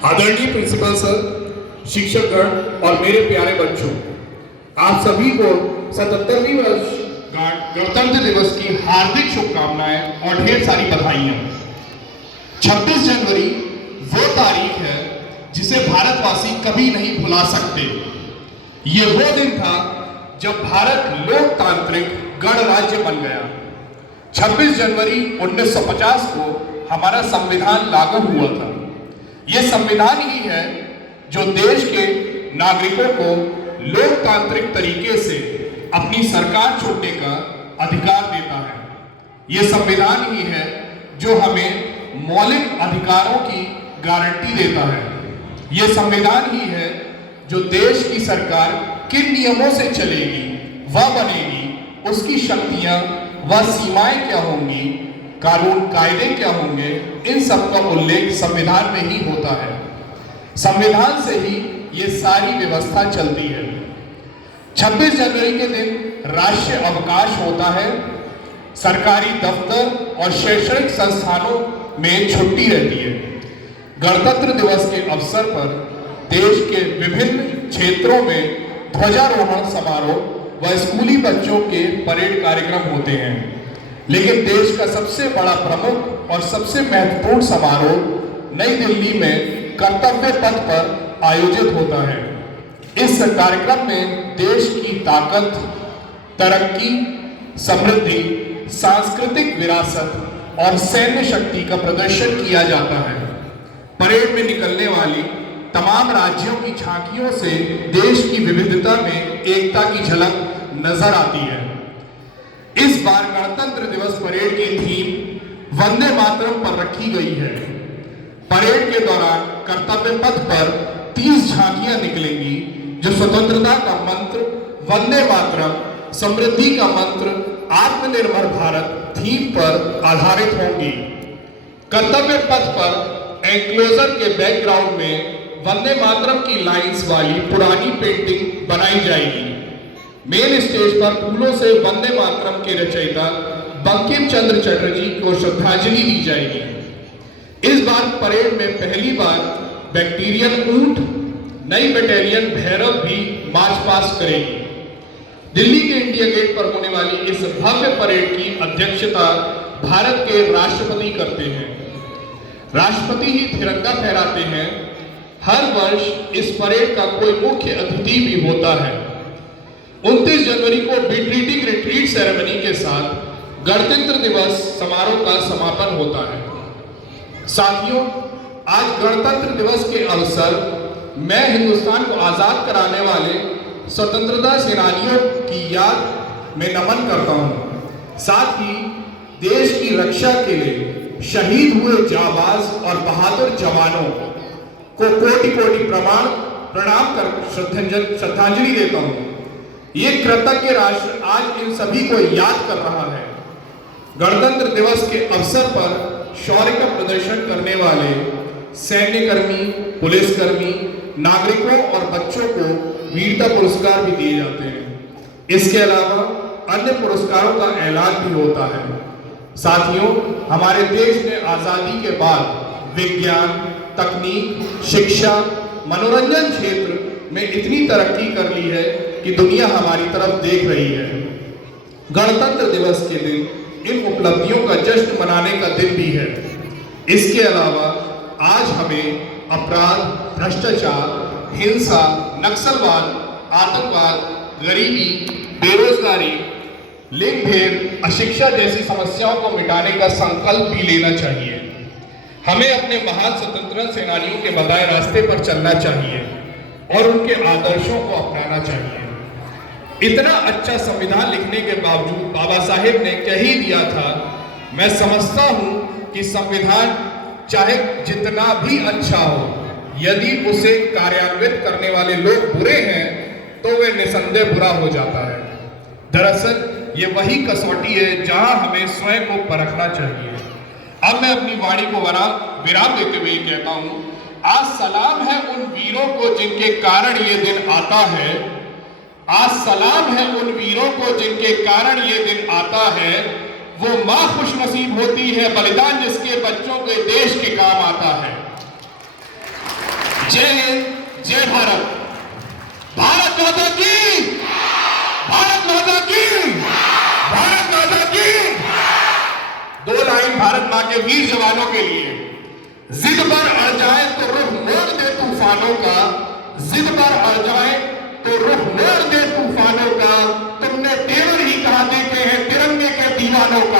आदरणीय principal sir, शिक्षकगण और मेरे प्यारे बच्चों, आप सभी को 77वीं वर्षगांठ गणतंत्र दिवस की हार्दिक शुभकामनाएं और ढेर सारी बधाइयां। 26 जनवरी वो तारीख है जिसे भारतवासी कभी नहीं भुला सकते। ये वो दिन था जब भारत लोकतांत्रिक गणराज्य बन गया। 26 जनवरी 1950 को हमारा संविधान लागू हुआ था। यह संविधान ही है जो देश के नागरिकों को लोकतांत्रिक तरीके से अपनी सरकार चुनने का अधिकार देता है। यह संविधान ही है जो हमें मौलिक अधिकारों की गारंटी देता है। यह संविधान ही है जो देश की सरकार किन नियमों से चलेगी, वह बनेगी, उसकी शक्तियां व सीमाएं क्या होंगी, कानून कायदे क्या होंगे, इन सब का उल्लेख संविधान में ही होता है। संविधान से ही ये सारी व्यवस्था चलती है। 26 जनवरी के दिन राष्ट्रीय अवकाश होता है। सरकारी दफ्तर और शैक्षणिक संस्थानों में छुट्टी रहती है। गणतंत्र दिवस के अवसर पर देश के विभिन्न क्षेत्रों में ध्वजारोहण समारोह व स्कूली बच्चों के परेड कार्यक्रम होते हैं। लेकिन देश का सबसे बड़ा प्रमुख और सबसे महत्वपूर्ण समारोह नई दिल्ली में कर्तव्य पथ पर आयोजित होता है। इस कार्यक्रम में देश की ताकत, तरक्की, समृद्धि, सांस्कृतिक विरासत और सैन्य शक्ति का प्रदर्शन किया जाता है। परेड में निकलने वाली तमाम राज्यों की झांकियों से देश की विविधता में एकता की झलक नजर आती है। इस बार गणतंत्र दिवस परेड की थीम वंदे मातरम पर रखी गई है। परेड के दौरान कर्तव्य पथ पर 30 झांकियां निकलेंगी जो स्वतंत्रता का मंत्र वंदे मातरम, समृद्धि का मंत्र आत्मनिर्भर भारत थीम पर आधारित होंगी। कर्तव्य पथ पर एंक्लोजर के बैकग्राउंड में वंदे मातरम की लाइंस वाली पुरानी पेंटिंग बनाई जाएगी। मेन स्टेज पर फूलों से वंदे मातरम के रचयिता बंकिम चंद्र चटर्जी को श्रद्धांजलि दी जाएगी। इस बार परेड में पहली बार बैक्टीरियन ऊंट, नई बटालियन भैरव भी मार्च पास्ट करेगी। दिल्ली के इंडिया गेट पर होने वाली इस भव्य परेड की अध्यक्षता भारत के राष्ट्रपति करते हैं। राष्ट्रपति ही तिरंगा फहराते हैं। हर वर्ष इस परेड का कोई मुख्य अतिथि भी होता है। 29 जनवरी को बीट्रीटिंग रिट्रीट सेरेमनी के साथ गणतंत्र दिवस समारोह का समापन होता है। साथियों, आज गणतंत्र दिवस के अवसर मैं हिंदुस्तान को आजाद कराने वाले स्वतंत्रता सेनानियों की याद में नमन करता हूं। साथ ही देश की रक्षा के लिए शहीद हुए जाबाज और बहादुर जवानों को कोटि कोटि प्रणाम कर श्रद्धांजलि देता हूं। ये कृतज्ञ राष्ट्र आज इन सभी को याद कर रहा है। गणतंत्र दिवस के अवसर पर शौर्य का प्रदर्शन करने वाले सैन्यकर्मी, पुलिसकर्मी, नागरिकों और बच्चों को वीरता पुरस्कार भी दिए जाते हैं। इसके अलावा अन्य पुरस्कारों का ऐलान भी होता है। साथियों, हमारे देश ने आजादी के बाद विज्ञान, तकनीक, शिक्षा, मनोरंजन क्षेत्र में इतनी तरक्की कर ली है कि दुनिया हमारी तरफ देख रही है। गणतंत्र दिवस के दिन इन उपलब्धियों का जश्न मनाने का दिन भी है। इसके अलावा आज हमें अपराध, भ्रष्टाचार, हिंसा, नक्सलवाद, आतंकवाद, गरीबी, बेरोजगारी, लिंग भेद, अशिक्षा जैसी समस्याओं को मिटाने का संकल्प भी लेना चाहिए। हमें अपने महान स्वतंत्रता सेनानियों के बताए रास्ते पर चलना चाहिए और उनके आदर्शों को अपनाना चाहिए। इतना अच्छा संविधान लिखने के बावजूद बाबा साहेब ने कह ही दिया था, मैं समझता हूं कि संविधान चाहे जितना भी अच्छा हो, यदि उसे कार्यान्वित करने वाले लोग बुरे हैं तो वह निसंदेह बुरा हो जाता है। दरअसल ये वही कसौटी है जहां हमें स्वयं को परखना चाहिए। अब मैं अपनी वाणी को विराम देते हुए कहता हूं, आज सलाम है उन वीरों को जिनके कारण ये दिन आता है। आज सलाम है उन वीरों को जिनके कारण ये दिन आता है। वो मां खुशनसीब होती है बलिदान जिसके बच्चों के देश के काम आता है। जय हिंद, जय भारत। भारत माता की, भारत माता की, भारत माता की। दो लाइन भारत मां के वीर जवानों के लिए। जिद पर अड़ जाए तो रुख मोड़ दे तूफानों का, जिद पर अड़ जाए तो रुख मोड़ दे तूफानों का। तुमने तेवर ही कहा देते हैं तिरंगे के दीवानों का।